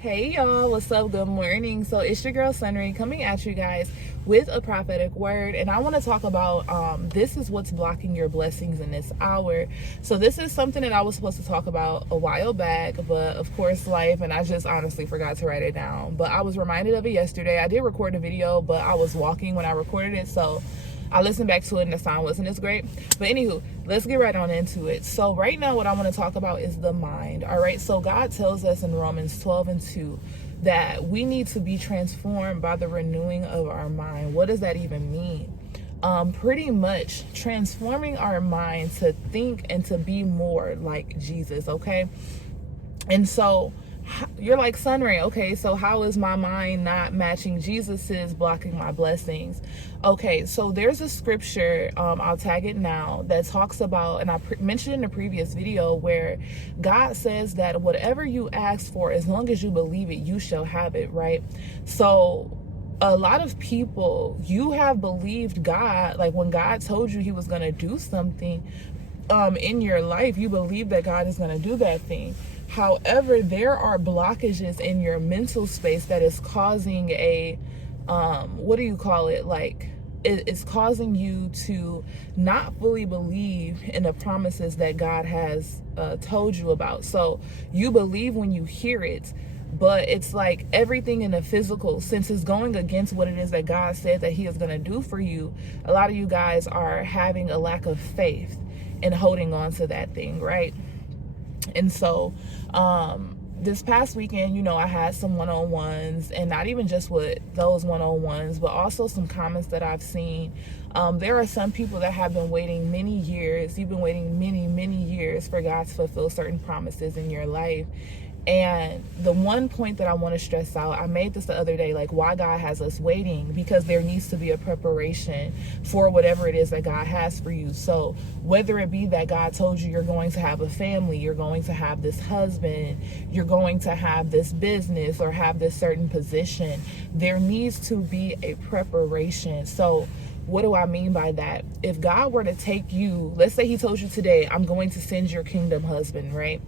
Hey y'all, what's up? Good morning. So it's your girl Sunray coming at you guys with a prophetic word, and I want to talk about this is what's blocking your blessings in this hour. So this is something that I was supposed to talk about a while back, but of course life, and I just honestly forgot to write it down. But I was reminded of it yesterday. I did record a video, but I was walking when I recorded it, so I listened back to it and the sound wasn't as great. But anywho, let's get right on into it. So right now what I want to talk about is the mind. All right. So God tells us in Romans 12:2 that we need to be transformed by the renewing of our mind. What does that even mean? Pretty much transforming our mind to think and to be more like Jesus. Okay. And so you're like, Sunray, okay, so how is my mind not matching Jesus's, blocking my blessings? Okay, so there's a scripture, I'll tag it now, that talks about, and I mentioned in a previous video, where God says that whatever you ask for, as long as you believe it, you shall have it, right? So a lot of people, you have believed God, like when God told you he was going to do something in your life, you believe that God is going to do that thing. However, there are blockages in your mental space that is causing a, what do you call it? Like, it's causing you to not fully believe in the promises that God has told you about. So you believe when you hear it, but it's like everything in the physical, since it's going against what it is that God said that he is going to do for you, a lot of you guys are having a lack of faith in holding on to that thing, right? And so this past weekend, you know, I had some one-on-ones, and not even just with those one-on-ones, but also some comments that I've seen. There are some people that have been waiting many years. You've been waiting many years for God to fulfill certain promises in your life. And the one point that I want to stress out, I made this the other day, like why God has us waiting, because there needs to be a preparation for whatever it is that God has for you. So whether it be that God told you you're going to have a family, you're going to have this husband, you're going to have this business or have this certain position, there needs to be a preparation. So what do I mean by that? If God were to take you, let's say he told you today, I'm going to send your kingdom husband, right?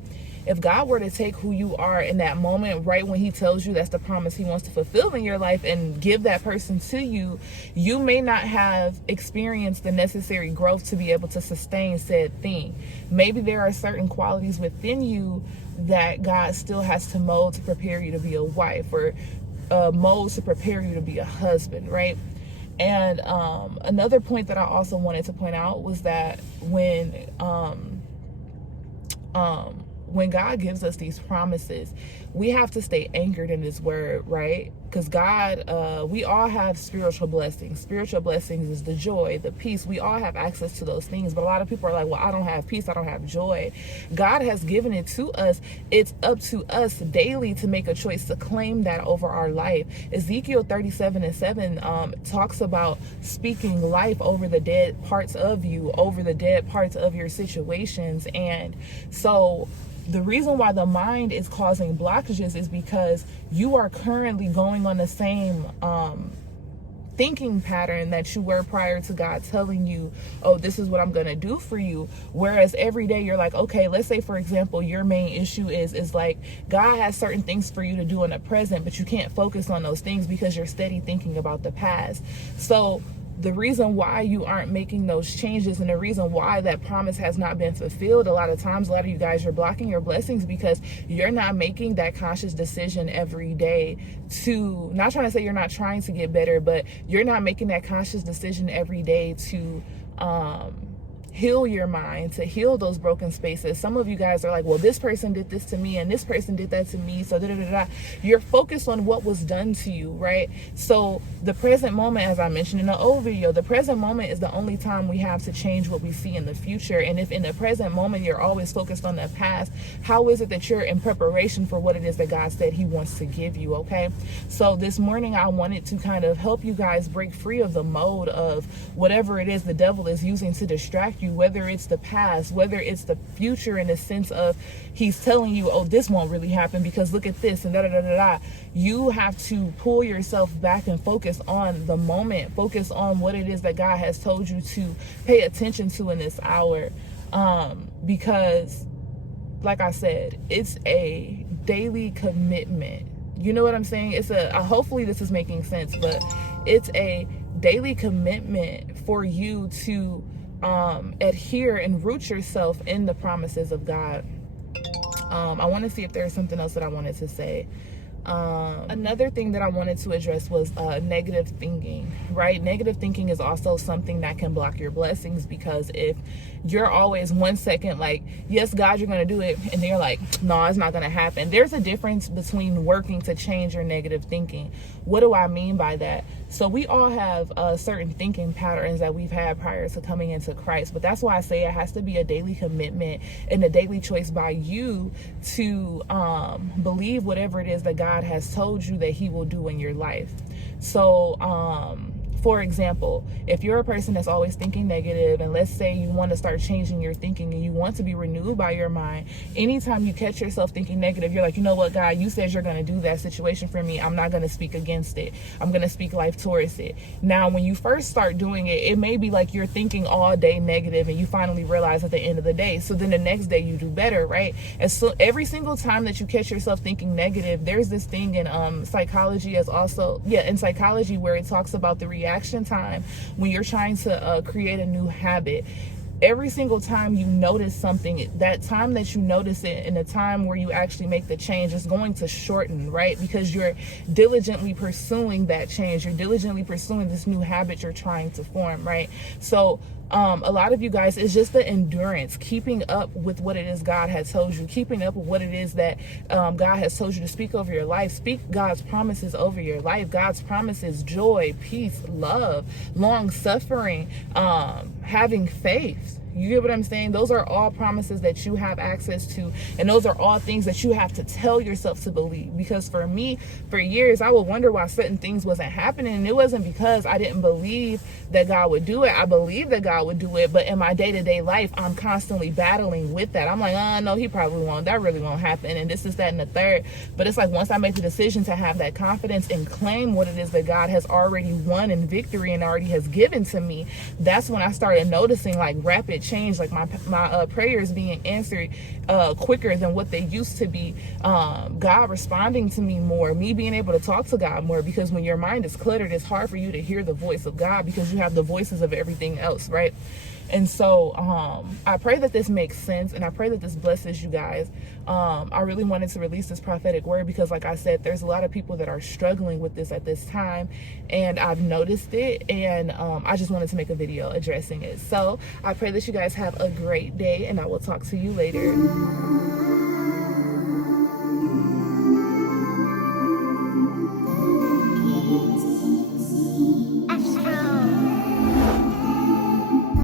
If God were to take who you are in that moment, right when he tells you that's the promise he wants to fulfill in your life, and give that person to you, you may not have experienced the necessary growth to be able to sustain said thing. Maybe there are certain qualities within you that God still has to mold to prepare you to be a wife, or mold to prepare you to be a husband, right? And another point that I also wanted to point out was that when God gives us these promises, we have to stay anchored in his word, right? Because God, we all have spiritual blessings. Spiritual blessings is the joy, the peace. We all have access to those things. But a lot of people are like, well, I don't have peace, I don't have joy. God has given it to us. It's up to us daily to make a choice to claim that over our life. Ezekiel 37:7 talks about speaking life over the dead parts of you, over the dead parts of your situations. And so the reason why the mind is causing blockages is because you are currently going on the same thinking pattern that you were prior to God telling you, oh, this is what I'm going to do for you. Whereas every day you're like, okay, let's say, for example, your main issue is like God has certain things for you to do in the present, but you can't focus on those things because you're steady thinking about the past. So the reason why you aren't making those changes, and the reason why that promise has not been fulfilled, a lot of times, a lot of you guys, you're blocking your blessings because you're not making that conscious decision every day to, not trying to say you're not trying to get better, but you're not making that conscious decision every day to heal your mind, to heal those broken spaces. Some of you guys are like, well, this person did this to me and this person did that to me, so You're focused on what was done to you, right? So the present moment, as I mentioned in the old video, the present moment is the only time we have to change what we see in the future. And if in the present moment you're always focused on the past, how is it that you're in preparation for what it is that God said he wants to give you? Okay, so this morning I wanted to kind of help you guys break free of the mode of whatever it is the devil is using to distract you you, whether it's the past, whether it's the future, in the sense of he's telling you, oh, this won't really happen because look at this and da da da da da. You have to pull yourself back and focus on the moment, focus on what it is that God has told you to pay attention to in this hour. Because like I said, it's a daily commitment. You know what I'm saying? It's hopefully this is making sense, but it's a daily commitment for you to adhere and root yourself in the promises of God. I want to see if there's something else that I wanted to say. Another thing that I wanted to address was negative thinking, right? Negative thinking is also something that can block your blessings, because if you're always 1 second like, yes, God, you're going to do it, and then you're like, no, it's not going to happen. There's a difference between working to change your negative thinking. What do I mean by that? So we all have certain thinking patterns that we've had prior to coming into Christ, but that's why I say it has to be a daily commitment and a daily choice by you to believe whatever it is that God has told you that he will do in your life. So for example, if you're a person that's always thinking negative, and let's say you want to start changing your thinking and you want to be renewed by your mind, anytime you catch yourself thinking negative, you're like, you know what, God, you said you're going to do that situation for me. I'm not going to speak against it. I'm going to speak life towards it. Now, when you first start doing it, it may be like you're thinking all day negative and you finally realize at the end of the day. So then the next day you do better, right? And so every single time that you catch yourself thinking negative, there's this thing in psychology in psychology where it talks about the reaction time when you're trying to create a new habit. Every single time you notice something, that time that you notice it and the time where you actually make the change is going to shorten, right? Because you're diligently pursuing that change. You're diligently pursuing this new habit you're trying to form, right? So a lot of you guys, it's just the endurance, keeping up with what it is God has told you, keeping up with what it is that God has told you to speak over your life. Speak God's promises over your life. God's promises: joy, peace, love, long suffering, having faith. You get what I'm saying? Those are all promises that you have access to. And those are all things that you have to tell yourself to believe. Because for me, for years, I would wonder why certain things wasn't happening. And it wasn't because I didn't believe that God would do it. I believed that God would do it. But in my day-to-day life, I'm constantly battling with that. I'm like, oh, no, he probably won't. That really won't happen. And this is that and the third. But it's like once I make the decision to have that confidence and claim what it is that God has already won in victory and already has given to me, that's when I started noticing like rapid change, like my prayers being answered quicker than what they used to be, God responding to me more, me being able to talk to God more, because when your mind is cluttered, it's hard for you to hear the voice of God because you have the voices of everything else, right? And so I pray that this makes sense, and I pray that this blesses you guys. I really wanted to release this prophetic word because, like I said, there's a lot of people that are struggling with this at this time, and I've noticed it, and I just wanted to make a video addressing it. So I pray that you guys have a great day, and I will talk to you later.